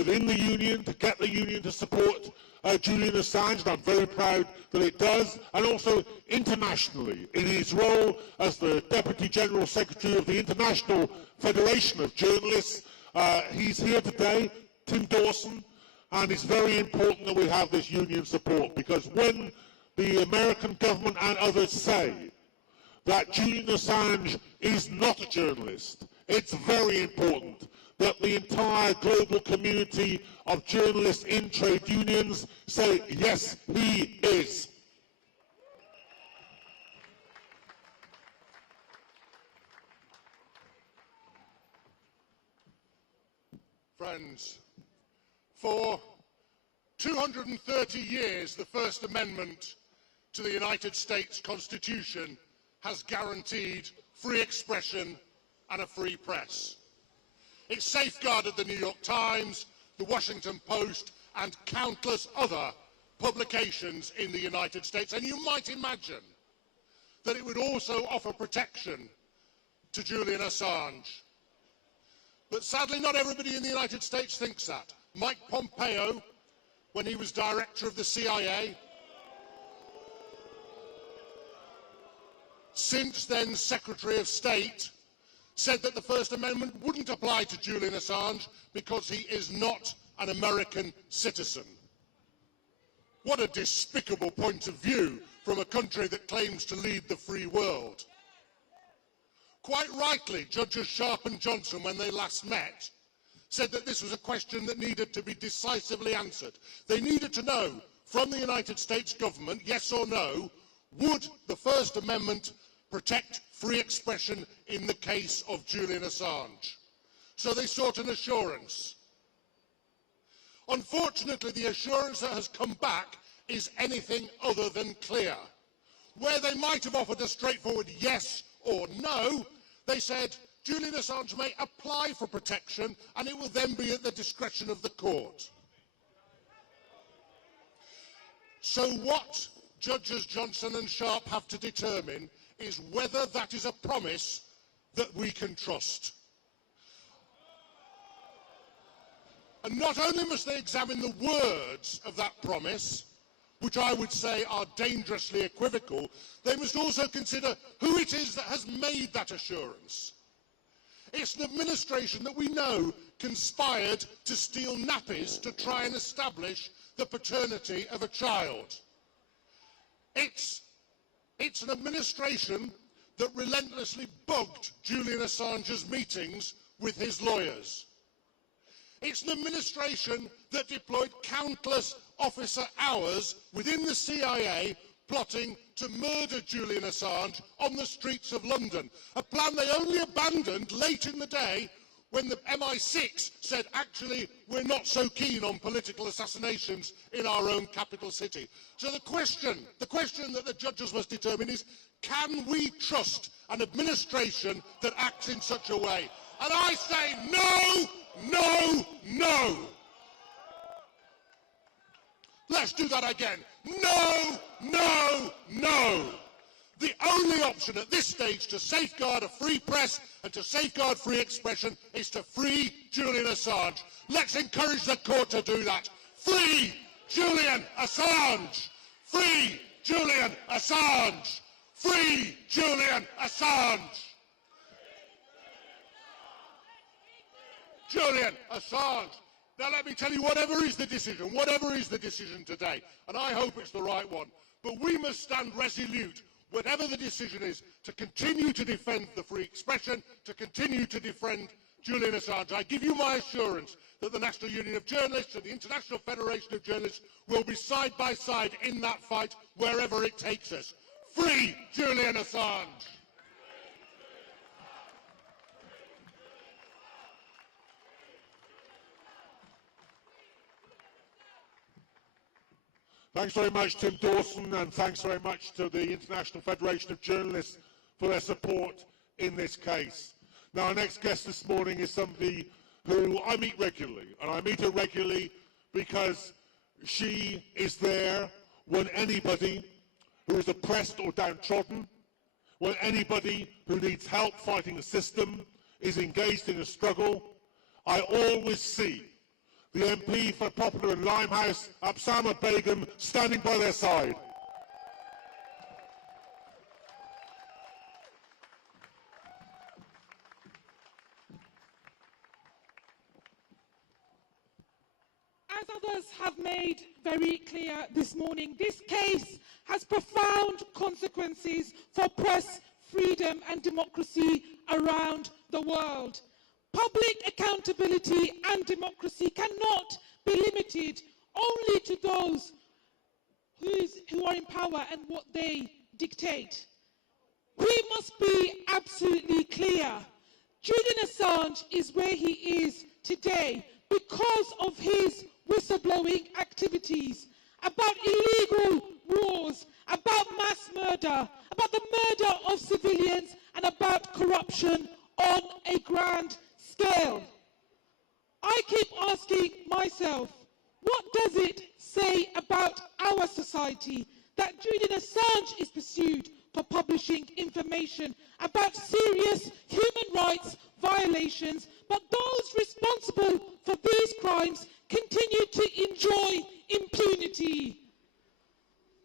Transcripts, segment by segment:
within the Union to get the Union to support Julian Assange, and I'm very proud that it does, and also internationally in his role as the Deputy General Secretary of the International Federation of Journalists. He's here today, Tim Dawson, and it's very important that we have this Union support, because when the American government and others say that Julian Assange is not a journalist, it's very important that the entire global community of journalists in trade unions say, yes, he is. Friends, for 230 years, the First Amendment to the United States Constitution has guaranteed free expression and a free press. It safeguarded the New York Times, the Washington Post, and countless other publications in the United States. And you might imagine that it would also offer protection to Julian Assange. But sadly, not everybody in the United States thinks that. Mike Pompeo, when he was director of the CIA, since then Secretary of State, said that the First Amendment wouldn't apply to Julian Assange because he is not an American citizen. What a despicable point of view from a country that claims to lead the free world. Quite rightly, Judges Sharp and Johnson, when they last met, said that this was a question that needed to be decisively answered. They needed to know from the United States government, yes or no, would the First Amendment protect free expression in the case of Julian Assange? So they sought an assurance. Unfortunately, the assurance that has come back is anything other than clear. Where they might have offered a straightforward yes or no, they said Julian Assange may apply for protection and it will then be at the discretion of the court. So what Judges Johnson and Sharp have to determine is whether that is a promise that we can trust. And not only must they examine the words of that promise, which I would say are dangerously equivocal, they must also consider who it is that has made that assurance. It's an administration that we know conspired to steal nappies to try and establish the paternity of a child. It's an administration that relentlessly bugged Julian Assange's meetings with his lawyers. It's an administration that deployed countless officer hours within the CIA plotting to murder Julian Assange on the streets of London, a plan they only abandoned late in the day when the MI6 said, actually, we're not so keen on political assassinations in our own capital city. So the question that the judges must determine is, can we trust an administration that acts in such a way? And I say no, no, no. Let's do that again. No, no, no. The only option at this stage to safeguard a free press and to safeguard free expression is to free Julian Assange. Let's encourage the court to do that. Free Julian Assange! Free Julian Assange! Free Julian Assange! Julian Assange! Now let me tell you, whatever is the decision today, and I hope it's the right one, but we must stand resolute, whatever the decision is, to continue to defend the free expression, to continue to defend Julian Assange. I give you my assurance that the National Union of Journalists and the International Federation of Journalists will be side by side in that fight wherever it takes us. Free Julian Assange! Thanks very much, Tim Dawson, and thanks very much to the International Federation of Journalists for their support in this case. Now, our next guest this morning is somebody who I meet regularly, and I meet her regularly because she is there when anybody who is oppressed or downtrodden, when anybody who needs help fighting the system is engaged in a struggle. I always see the MP for Poplar and Limehouse, Absama Begum, standing by their side. As others have made very clear this morning, this case has profound consequences for press freedom and democracy around the world. Public accountability and democracy cannot be limited only to those who are in power and what they dictate. We must be absolutely clear. Julian Assange is where he is today because of his whistleblowing activities about illegal wars, about mass murder, about the murder of civilians, and about corruption on a grand scale. I keep asking myself, what does it say about our society that Julian Assange is pursued for publishing information about serious human rights violations, but those responsible for these crimes continue to enjoy impunity?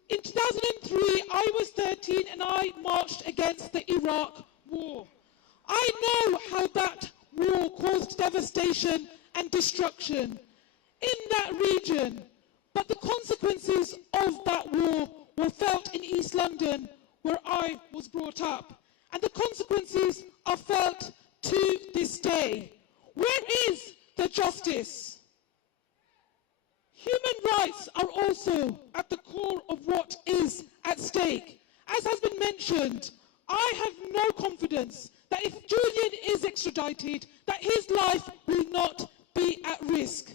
In 2003, I was 13 and I marched against the Iraq war. I know how that war caused devastation and destruction in that region, but the consequences of that war were felt in East London, where I was brought up, and the consequences are felt to this day. Where is the justice? Human rights are also at the core of what is at stake. As has been mentioned, I have no confidence that if Julian is extradited, that his life will not be at risk.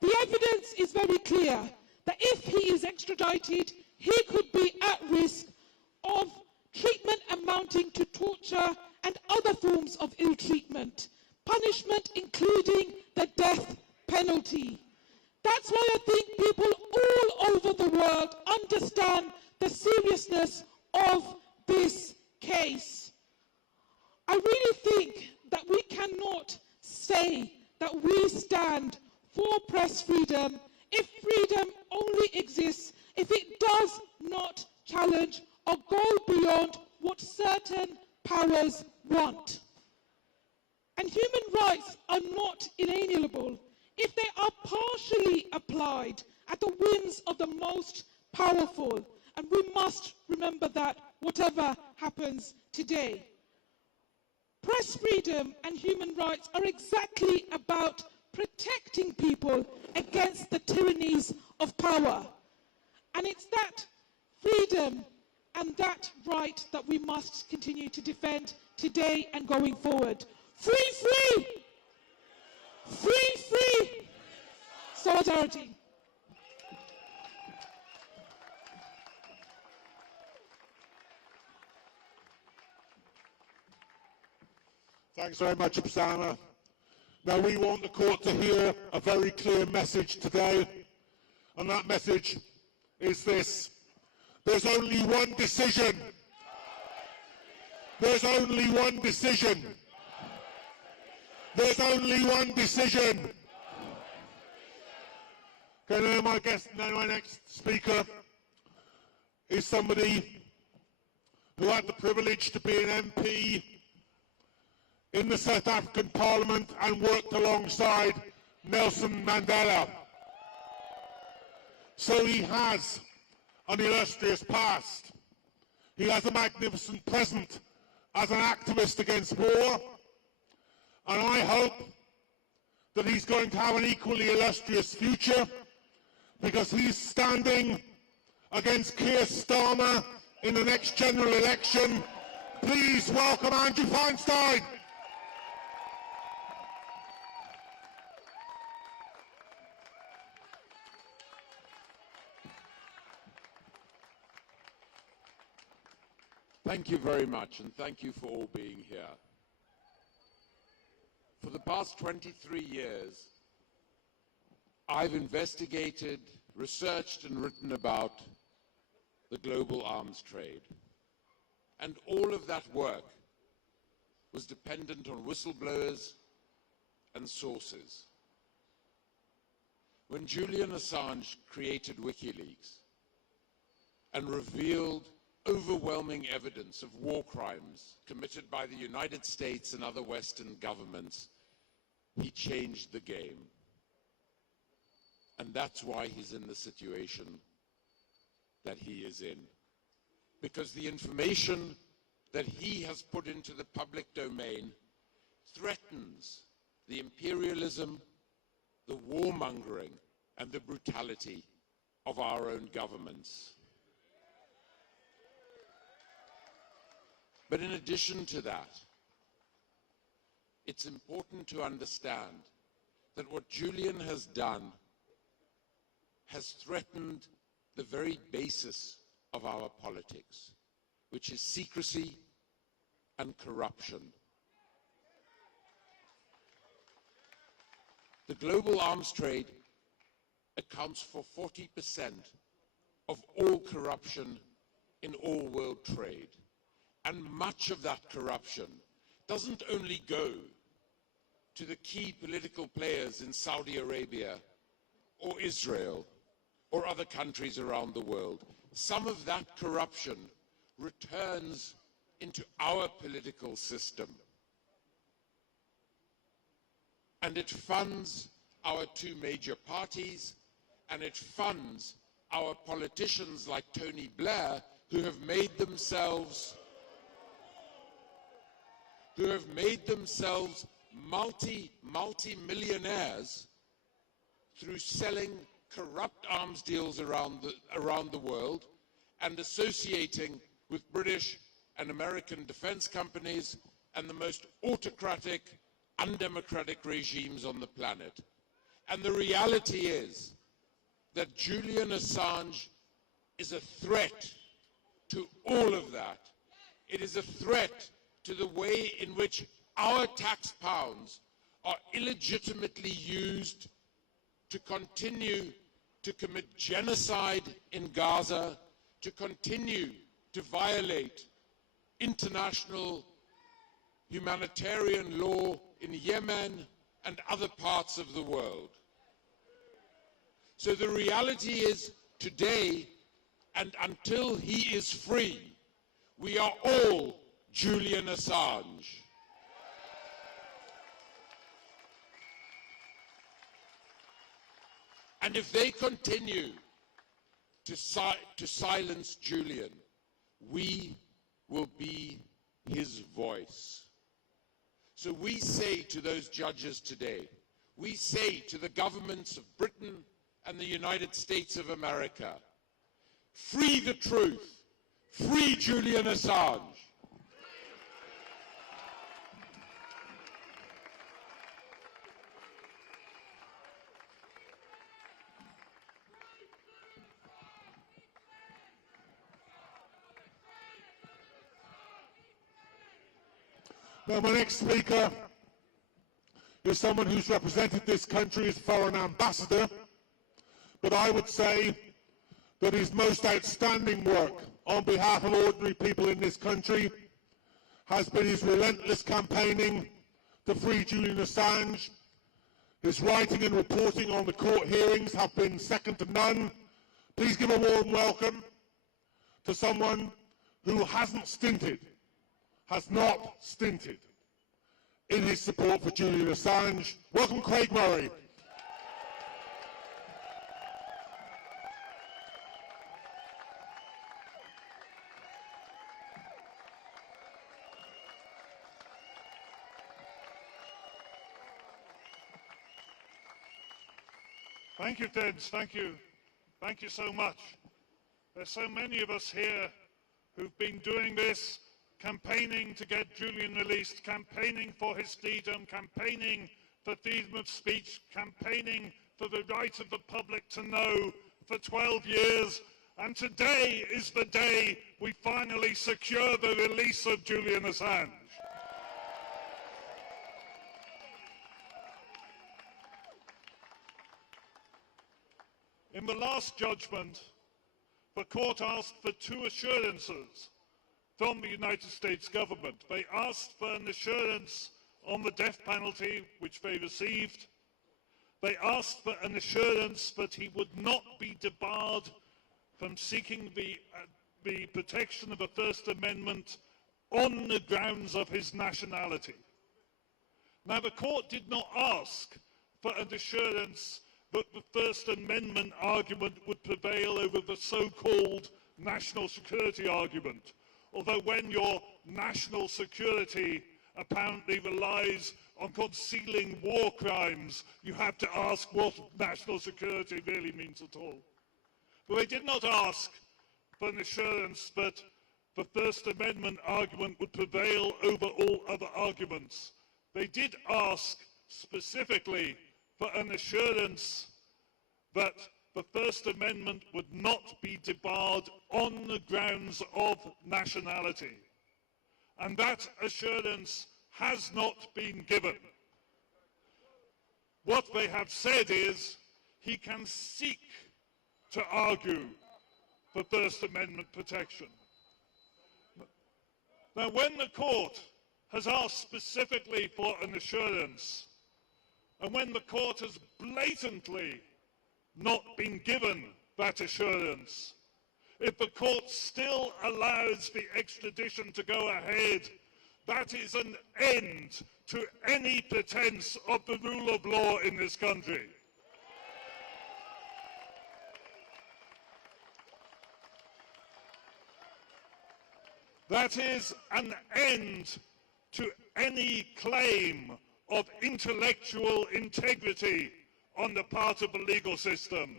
The evidence is very clear that if he is extradited, he could be at risk of treatment amounting to torture and other forms of ill treatment, punishment including the death penalty. That's why I think people all over the world understand the seriousness of this case. I really think that we cannot say that we stand for press freedom if freedom only exists if it does not challenge or go beyond what certain powers want. And human rights are not inalienable if they are partially applied at the whims of the most powerful. And we must remember that whatever happens today. Press freedom and human rights are exactly about protecting people against the tyrannies of power. And it's that freedom and that right that we must continue to defend today and going forward. Free, free! Free, free! Solidarity. Thanks very much, Absama. Now, we want the court to hear a very clear message today, and that message is this. There's only one decision. There's only one decision. There's only one decision. Okay, now my next speaker is somebody who had the privilege to be an MP in the South African Parliament and worked alongside Nelson Mandela. So he has an illustrious past. He has a magnificent present as an activist against war, and I hope that he's going to have an equally illustrious future because he's standing against Keir Starmer in the next general election. Please welcome Andrew Feinstein. Thank you very much, and thank you for all being here. For the past 23 years, I've investigated, researched, and written about the global arms trade. And all of that work was dependent on whistleblowers and sources. when Julian Assange created Wikileaks and revealed overwhelming evidence of war crimes committed by the United States and other Western governments, he changed the game. And that's why he's in the situation that he is in. Because the information that he has put into the public domain threatens the imperialism, the warmongering, and the brutality of our own governments. But in addition to that, it's important to understand that what Julian has done has threatened the very basis of our politics, which is secrecy and corruption. The global arms trade accounts for 40% of all corruption in all world trade. And much of that corruption doesn't only go to the key political players in Saudi Arabia or Israel or other countries around the world. Some of that corruption returns into our political system. And it funds our two major parties, and it funds our politicians like Tony Blair, who have made themselves multi-millionaires through selling corrupt arms deals around the world and associating with British and American defense companies and the most autocratic, undemocratic regimes on the planet. And the reality is that Julian Assange is a threat to all of that. It is a threat to the way in which our tax pounds are illegitimately used to continue to commit genocide in Gaza, to continue to violate international humanitarian law in Yemen and other parts of the world. So the reality is, today and until he is free, we are all Julian Assange. And if they continue to silence Julian, we will be his voice. So we say to those judges today, we say to the governments of Britain and the United States of America, free the truth, free Julian Assange. Now, my next speaker is someone who's represented this country as foreign ambassador, but I would say that his most outstanding work on behalf of ordinary people in this country has been his relentless campaigning to free Julian Assange. His writing and reporting on the court hearings have been second to none. Please give a warm welcome to someone who hasn't stinted, has not stinted in his support for Julian Assange. Welcome, Craig Murray. Thank you, Debs. Thank you. Thank you so much. There's so many of us here who've been doing this, campaigning to get Julian released, campaigning for his freedom, campaigning for freedom of speech, campaigning for the right of the public to know for 12 years. And today is the day we finally secure the release of Julian Assange. In the last judgment, the court asked for two assurances from the United States government. They asked for an assurance on the death penalty, which they received. They asked for an assurance that he would not be debarred from seeking the protection of the First Amendment on the grounds of his nationality. Now, the court did not ask for an assurance that the First Amendment argument would prevail over the so-called national security argument, although when your national security apparently relies on concealing war crimes, you have to ask what national security really means at all. But they did not ask for an assurance that the First Amendment argument would prevail over all other arguments. They did ask specifically for an assurance that the First Amendment would not be debarred on the grounds of nationality. And that assurance has not been given. What they have said is he can seek to argue for First Amendment protection. Now, when the court has asked specifically for an assurance, and when the court has blatantly not been given that assurance, if the court still allows the extradition to go ahead, that is an end to any pretense of the rule of law in this country. That is an end to any claim of intellectual integrity on the part of the legal system.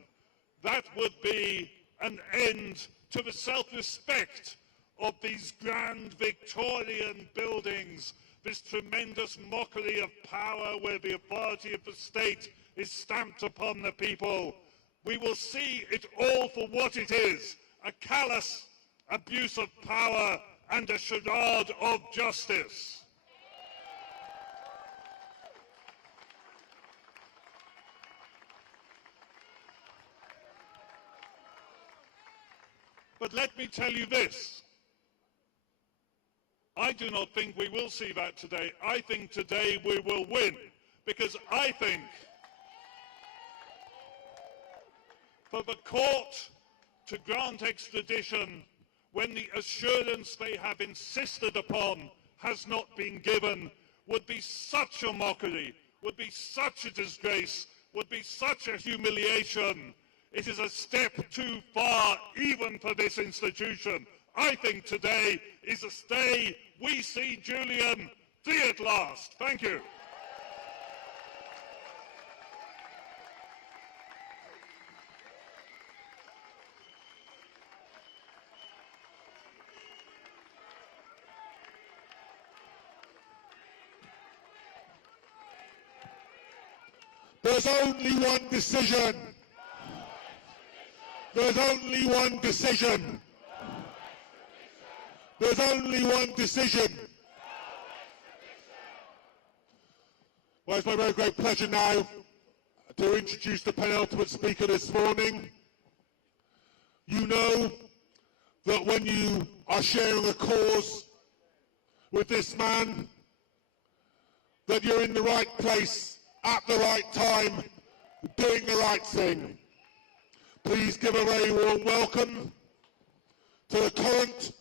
That would be an end to the self-respect of these grand Victorian buildings, this tremendous mockery of power where the authority of the state is stamped upon the people. We will see it all for what it is, a callous abuse of power and a charade of justice. But let me tell you this. I do not think we will see that today. I think today we will win, because I think for the court to grant extradition when the assurance they have insisted upon has not been given would be such a mockery, would be such a disgrace, would be such a humiliation. It is a step too far even for this institution. I think today is a day we see Julian free at last. Thank you. There's only one decision. There's only one decision. There's only one decision. Well, it's my very great pleasure now to introduce the penultimate speaker this morning. You know that when you are sharing a cause with this man, that you're in the right place at the right time, doing the right thing. Please give a very warm welcome to the current,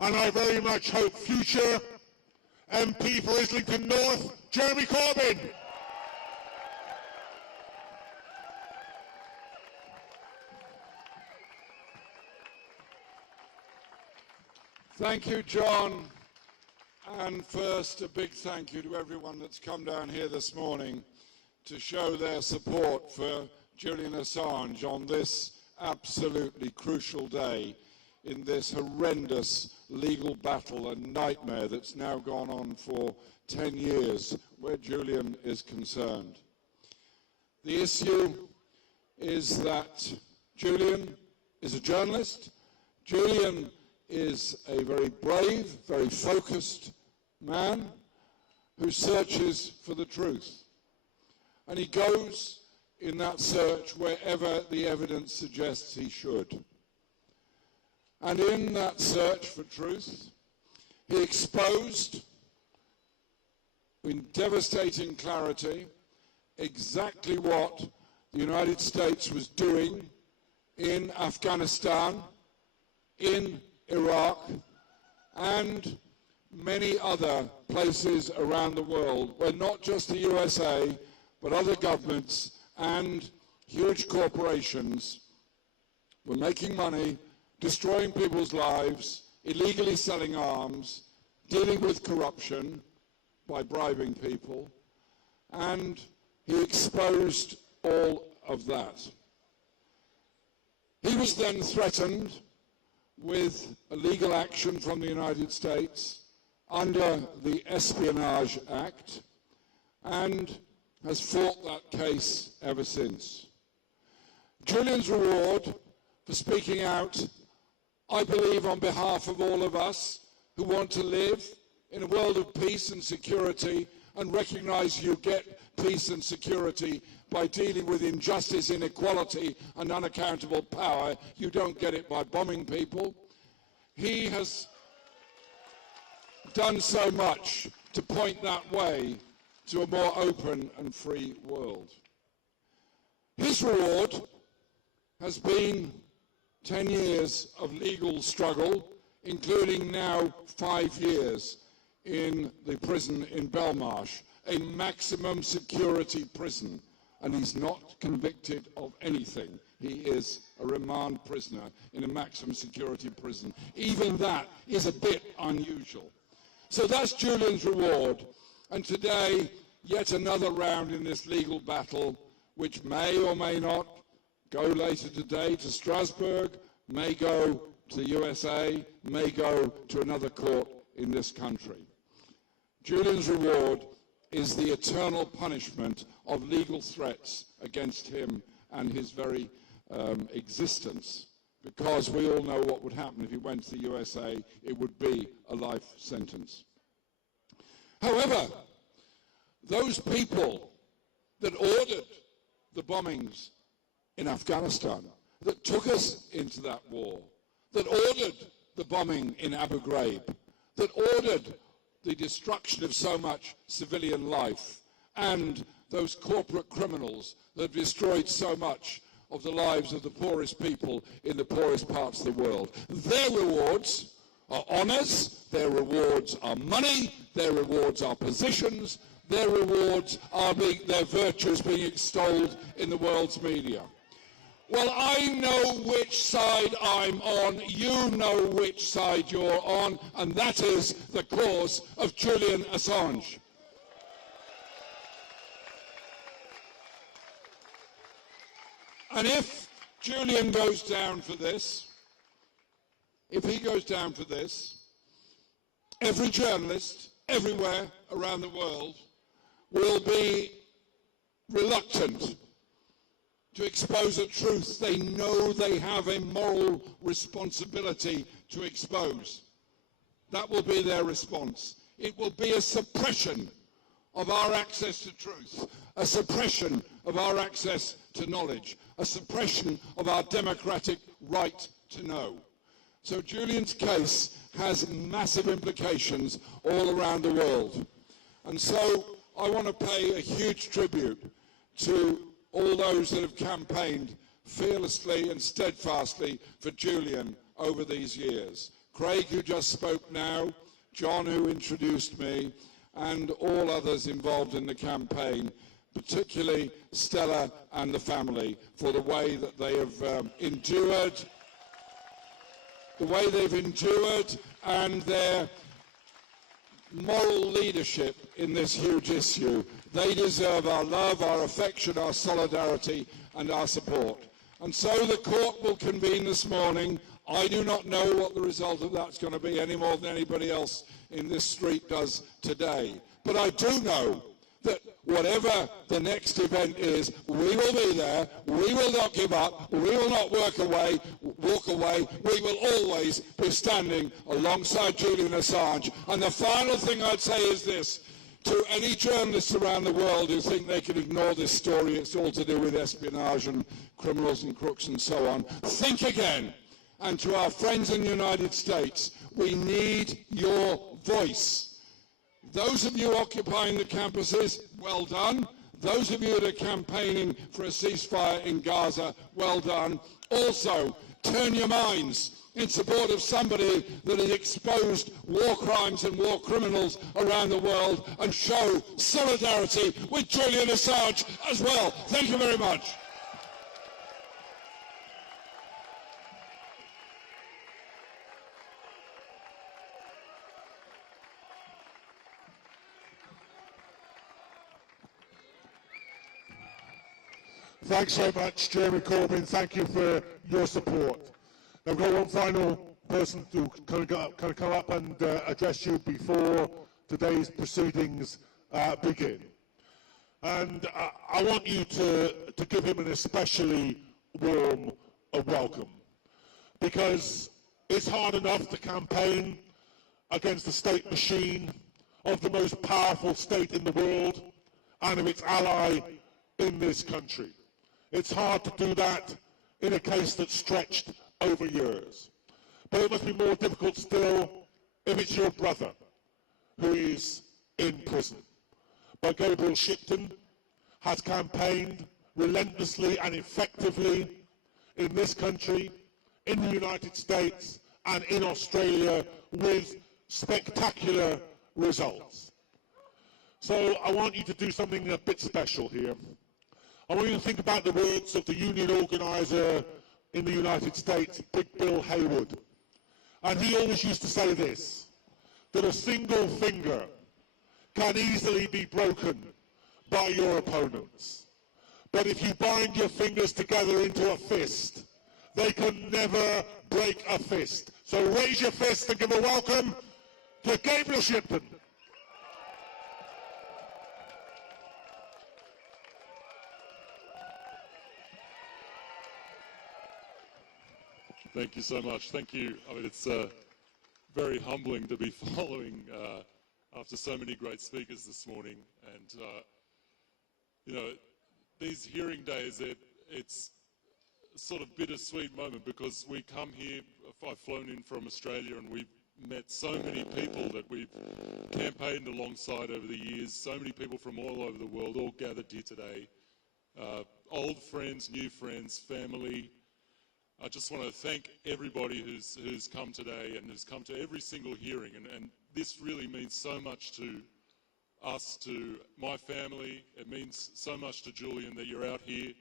and I very much hope future, MP for Islington North, Jeremy Corbyn. Thank you, John. And first, a big thank you to everyone that's come down here this morning to show their support for Julian Assange on this absolutely crucial day in this horrendous legal battle and nightmare that's now gone on for 10 years where Julian is concerned. The issue is that Julian is a journalist. Julian is a very brave, very focused man who searches for the truth. And he goes in that search wherever the evidence suggests he should. And in that search for truth, he exposed, in devastating clarity, exactly what the United States was doing in Afghanistan, in Iraq, and many other places around the world where not just the USA, but other governments and huge corporations were making money, destroying people's lives, illegally selling arms, dealing with corruption by bribing people, and he exposed all of that. He was then threatened with a legal action from the United States under the Espionage Act and has fought that case ever since. Julian's reward for speaking out, I believe, on behalf of all of us who want to live in a world of peace and security and recognize you get peace and security by dealing with injustice, inequality, and unaccountable power. You don't get it by bombing people. He has done so much to point that way to a more open and free world. His reward has been 10 years of legal struggle, including now 5 years in the prison in Belmarsh, a maximum security prison, and he's not convicted of anything. He is a remand prisoner in a maximum security prison. Even that is a bit unusual. So that's Julian's reward, and today, yet another round in this legal battle, which may or may not go later today to Strasbourg, may go to the USA, may go to another court in this country. Julian's reward is the eternal punishment of legal threats against him and his very existence, because we all know what would happen if he went to the USA. It would be a life sentence. However, those people that ordered the bombings in Afghanistan, that took us into that war, that ordered the bombing in Abu Ghraib, that ordered the destruction of so much civilian life, and those corporate criminals that have destroyed so much of the lives of the poorest people in the poorest parts of the world. Their rewards are honors, their rewards are money, their rewards are positions, their rewards are their virtues being extolled in the world's media. Well, I know which side I'm on, you know which side you're on, and that is the cause of Julian Assange. And if Julian goes down for this, if he goes down for this, every journalist everywhere around the world will be reluctant to expose a truth they know they have a moral responsibility to expose. That will be their response. It will be a suppression of our access to truth, a suppression of our access to knowledge, a suppression of our democratic right to know. So Julian's case has massive implications all around the world. And so I want to pay a huge tribute to all those that have campaigned fearlessly and steadfastly for Julian over these years. Craig, who just spoke now, John, who introduced me, and all others involved in the campaign, particularly Stella and the family, for the way that they have endured, and their moral leadership in this huge issue. They deserve our love, our affection, our solidarity, and our support. And so the court will convene this morning. I do not know what the result of that's going to be any more than anybody else in this street does today. But I do know that whatever the next event is, we will be there, we will not give up, we will not walk away, we will always be standing alongside Julian Assange. And the final thing I'd say is this, to any journalists around the world who think they can ignore this story, it's all to do with espionage and criminals and crooks and so on, think again. And to our friends in the United States, we need your voice. Those of you occupying the campuses, well done. Those of you that are campaigning for a ceasefire in Gaza, well done. Also, turn your minds in support of somebody that has exposed war crimes and war criminals around the world, and show solidarity with Julian Assange as well. Thank you very much. Thanks so much, Jeremy Corbyn. Thank you for your support. I've got one final person to come up and address you before today's proceedings begin. And I want you to give him an especially warm welcome, because it's hard enough to campaign against the state machine of the most powerful state in the world and of its ally in this country. It's hard to do that in a case that's stretched over years. But it must be more difficult still if it's your brother who is in prison. But Gabriel Shipton has campaigned relentlessly and effectively in this country, in the United States and in Australia with spectacular results. So I want you to do something a bit special here. I want you to think about the words of the union organizer in the United States, Big Bill Haywood. And he always used to say this, that a single finger can easily be broken by your opponents. But if you bind your fingers together into a fist, they can never break a fist. So raise your fist and give a welcome to Gabriel Shipton. Thank you so much. Thank you. I mean, it's very humbling to be following after so many great speakers this morning. And, you know, these hearing days, it's sort of bittersweet moment, because we come here, I've flown in from Australia, and we've met so many people that we've campaigned alongside over the years, so many people from all over the world, all gathered here today. Old friends, new friends, family. I just want to thank everybody who's come today and who's come to every single hearing, and this really means so much to us, to my family. It means so much to Julian that you're out here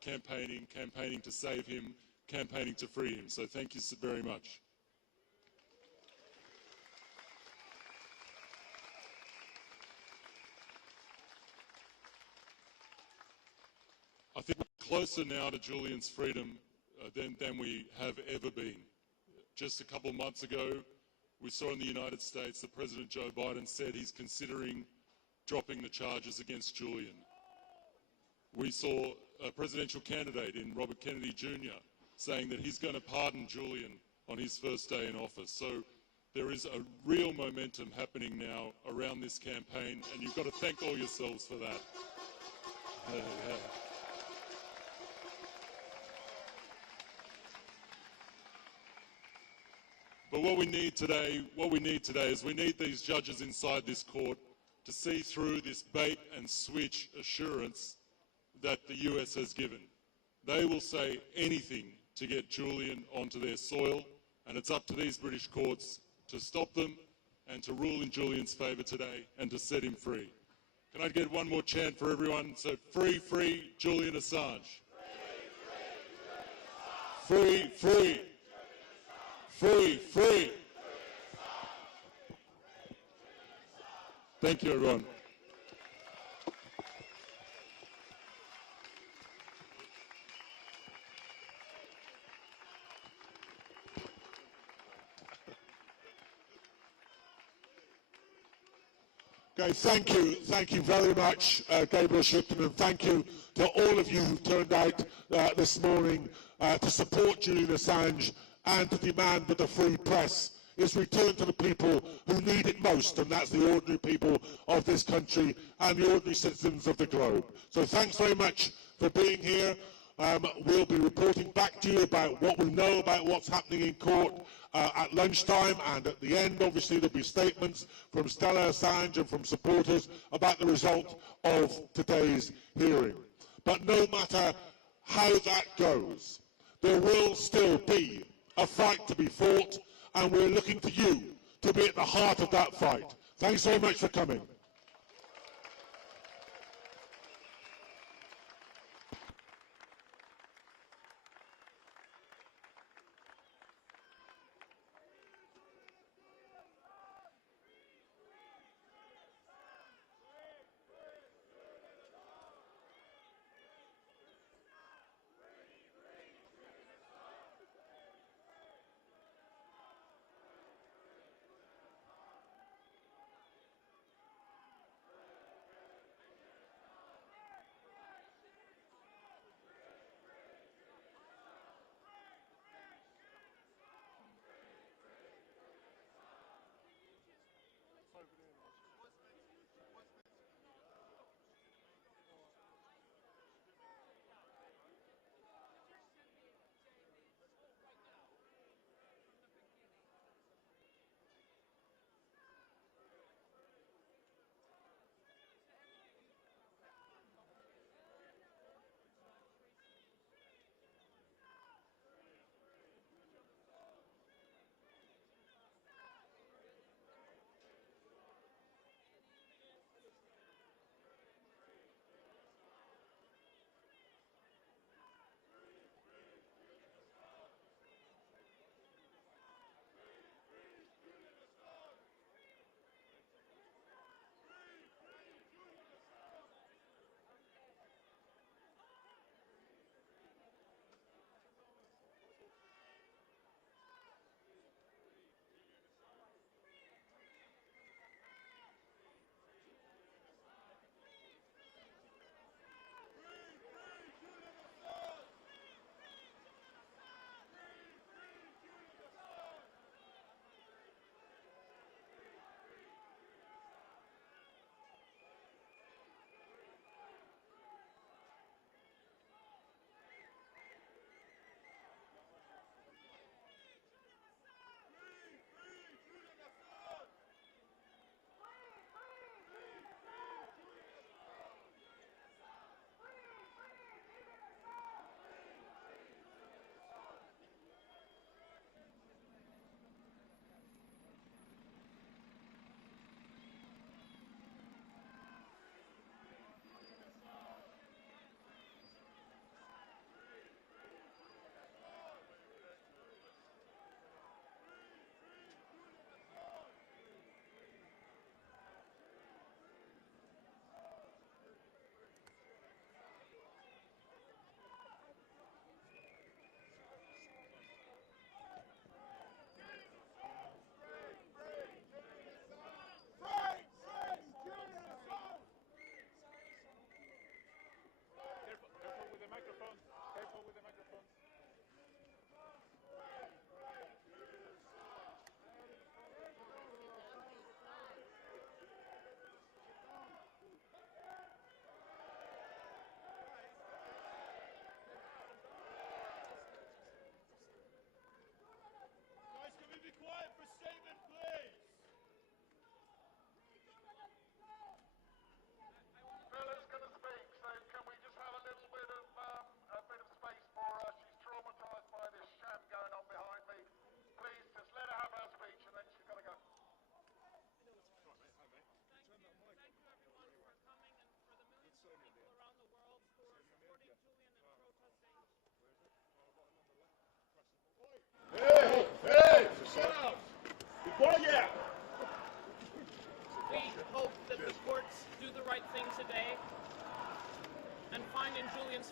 campaigning to save him, campaigning to free him. So thank you so very much. I think we're closer now to Julian's freedom than we have ever been. Just a couple of months ago, we saw in the United States that President Joe Biden said he's considering dropping the charges against Julian. We saw a presidential candidate in Robert Kennedy Jr. saying that he's going to pardon Julian on his first day in office. So there is a real momentum happening now around this campaign, and you've got to thank all yourselves for that. But what we need today is we need these judges inside this court to see through this bait and switch assurance that the US has given. They will say anything to get Julian onto their soil, and it's up to these British courts to stop them and to rule in Julian's favour today and to set him free. Can I get one more chant for everyone? So, free, free, Julian Assange. Free, free. Free, free. Thank you, everyone. Okay, thank you very much, Gabriel Shipton, and thank you to all of you who turned out this morning to support Julian Assange and to demand that the free press is returned to the people who need it most, and that's the ordinary people of this country and the ordinary citizens of the globe. So thanks very much for being here. We'll be reporting back to you about what we know about what's happening in court, at lunchtime, and at the end, obviously, there'll be statements from Stella Assange and from supporters about the result of today's hearing. But no matter how that goes, there will still be a fight to be fought, and we're looking to you to be at the heart of that fight. Thanks very much for coming.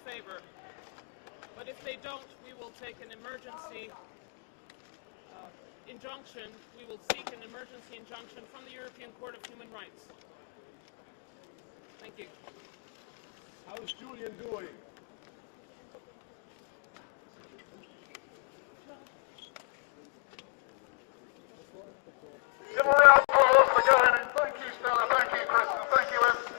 favor. But if they don't, we will take an emergency injunction. We will seek an emergency injunction from the European Court of Human Rights. Thank you. How is Julian doing? Give a round of applause for going in. Thank you, Stella. Thank you, Kristen. Thank you, Em.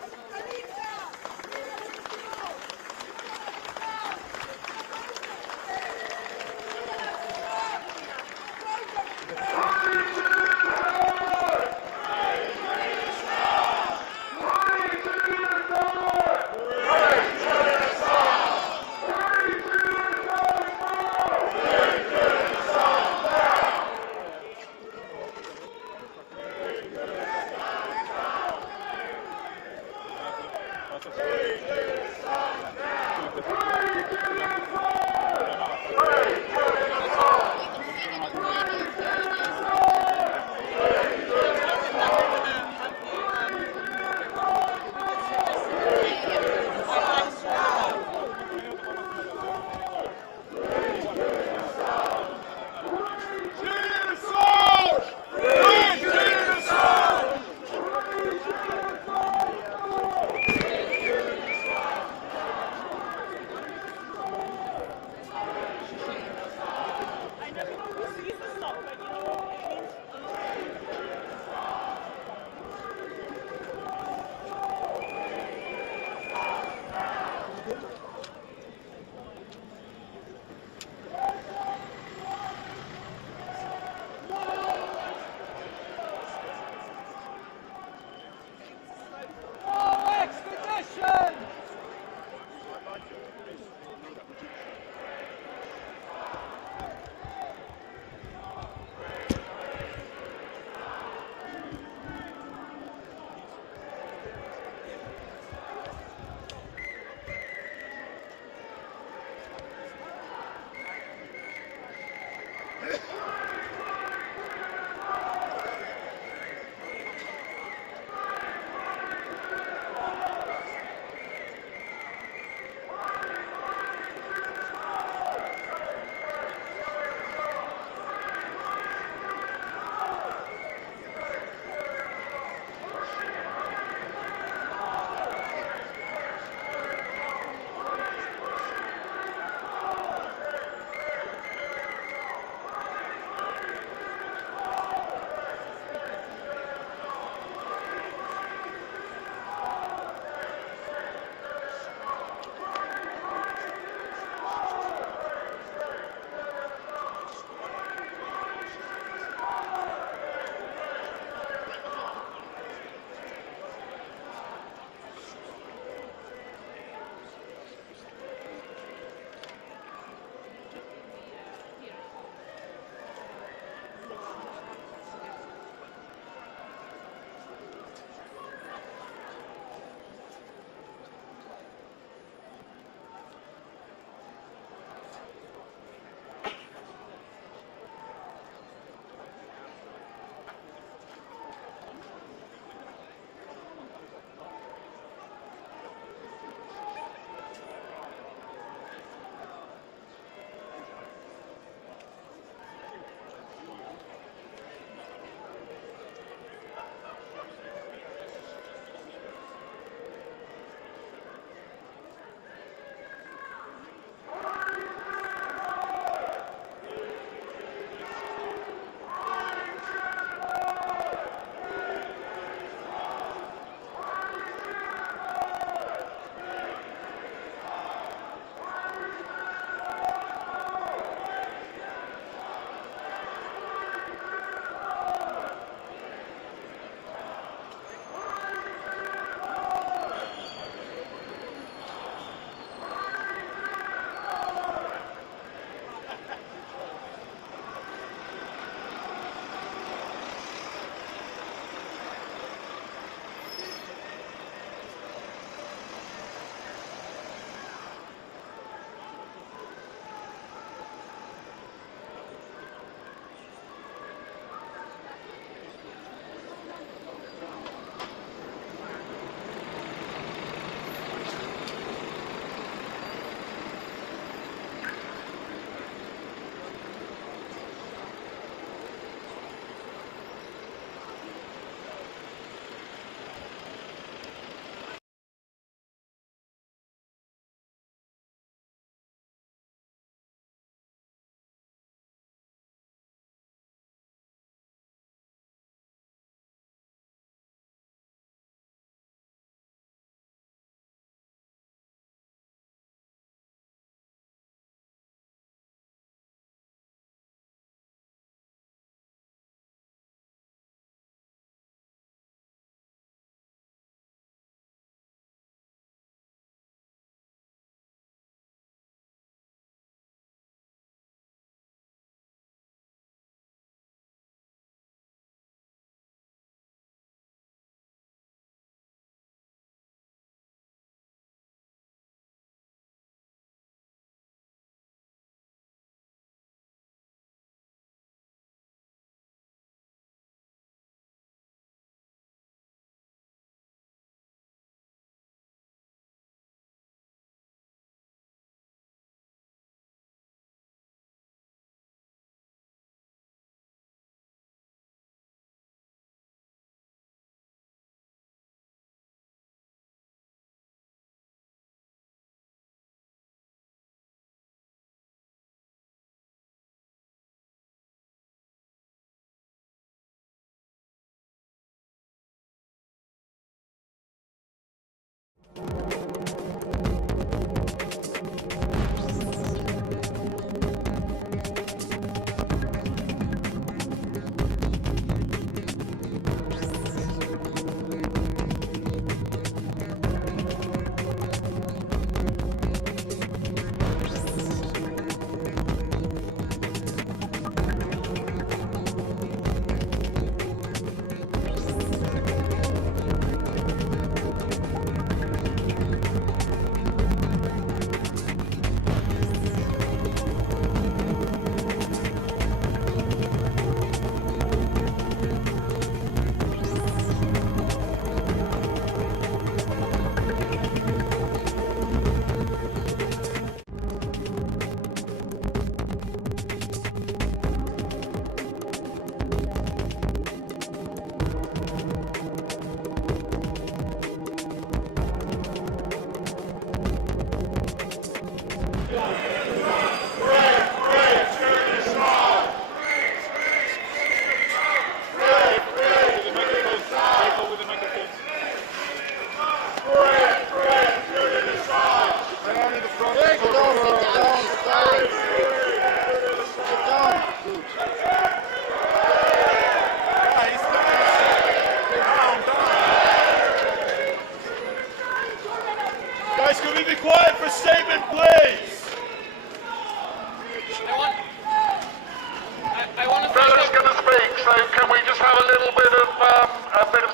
I want to Bella's going to speak, so can we just have a little bit of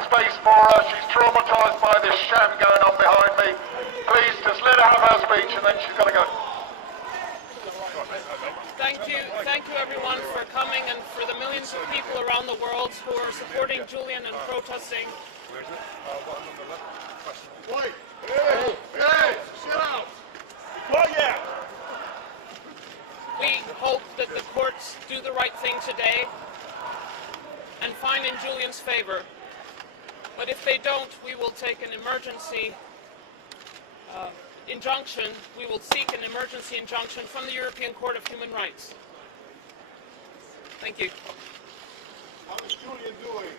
space for her? She's traumatised by this sham going on behind me. Please, just let her have her speech, and then she's got to go. Thank you everyone for coming, and for the millions of people around the world who are supporting Julian and protesting. Wait! Hey! Hey! Sit down! Oh, yeah! We hope that the courts do the right thing today and find in Julian's favor. But if they don't, we will take an emergency injunction. We will seek an emergency injunction from the European Court of Human Rights. Thank you. How is Julian doing?